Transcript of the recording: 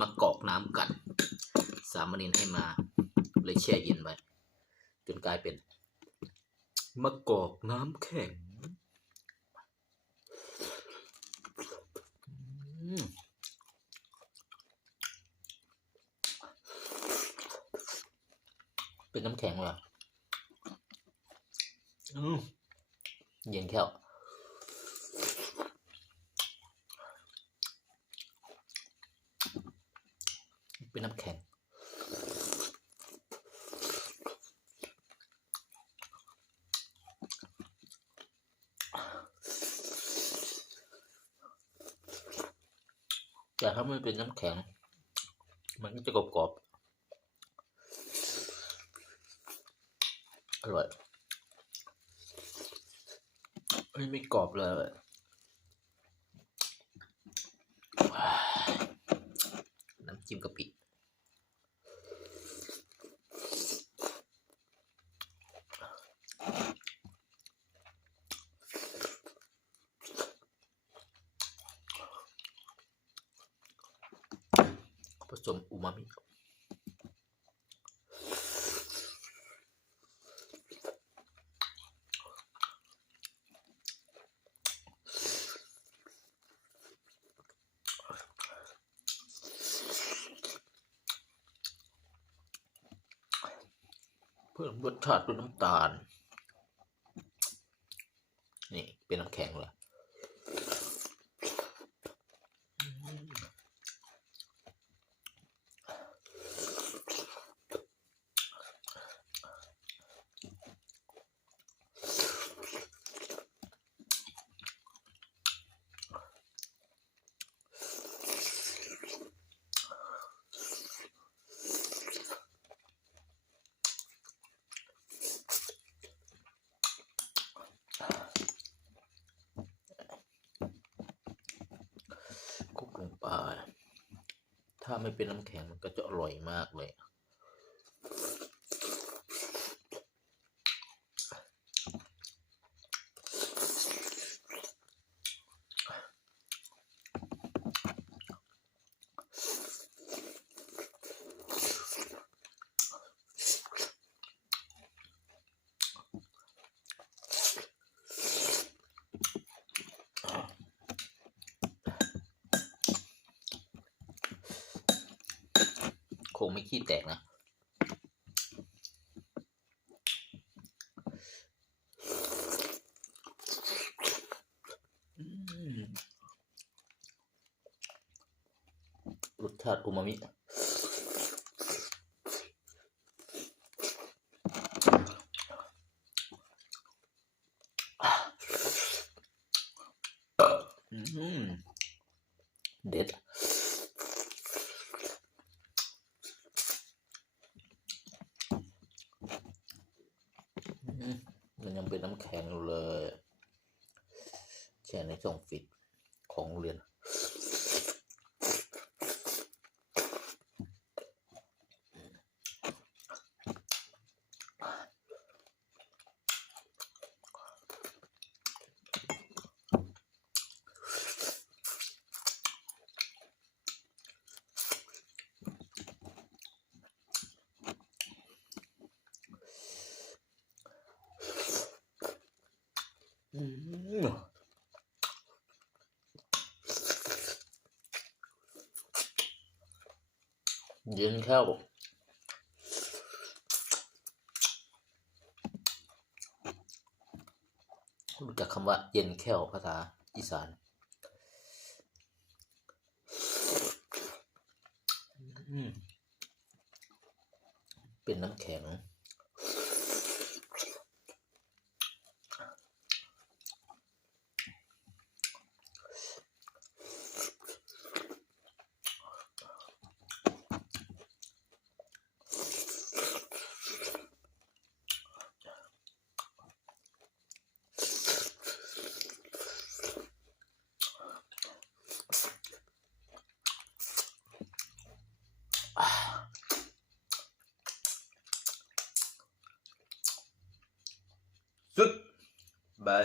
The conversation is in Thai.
มากอกน้ำกัน สามเณรให้มาเลยแช่เย็นไว้จนกลายเป็นมะกอกน้ำแข็งเป็นน้ำแข็งเหรออืมเย็นแค่ เป็นน้ำแข็ง แต่ถ้าไม่เป็นน้ำแข็ง มันก็จะกรอบๆอร่อยเฮ้ยไม่กรอบเลยน้ำจิ้มกะปิ ผสมอูมามิเพิ่มรสชาติด้วยน้ำตาล นี่ เป็นน้ำแข็งเลยอืมคลุกลงไป ถ้าไม่เป็นน้ำแข็งมันก็จะอร่อยมากเลย คงไม่ขี้แตกนะรสชาติอูมามิ อืมเด็ด อืมมันยัง เป็นน้ำแข็งอยู่เลย แช่ในช่องฟิตของโรงเรียน เย็นเข้ารู้จักคำว่าเย็นแค่วภาษาอีสานเป็นน้ำแข็ง สุดบาย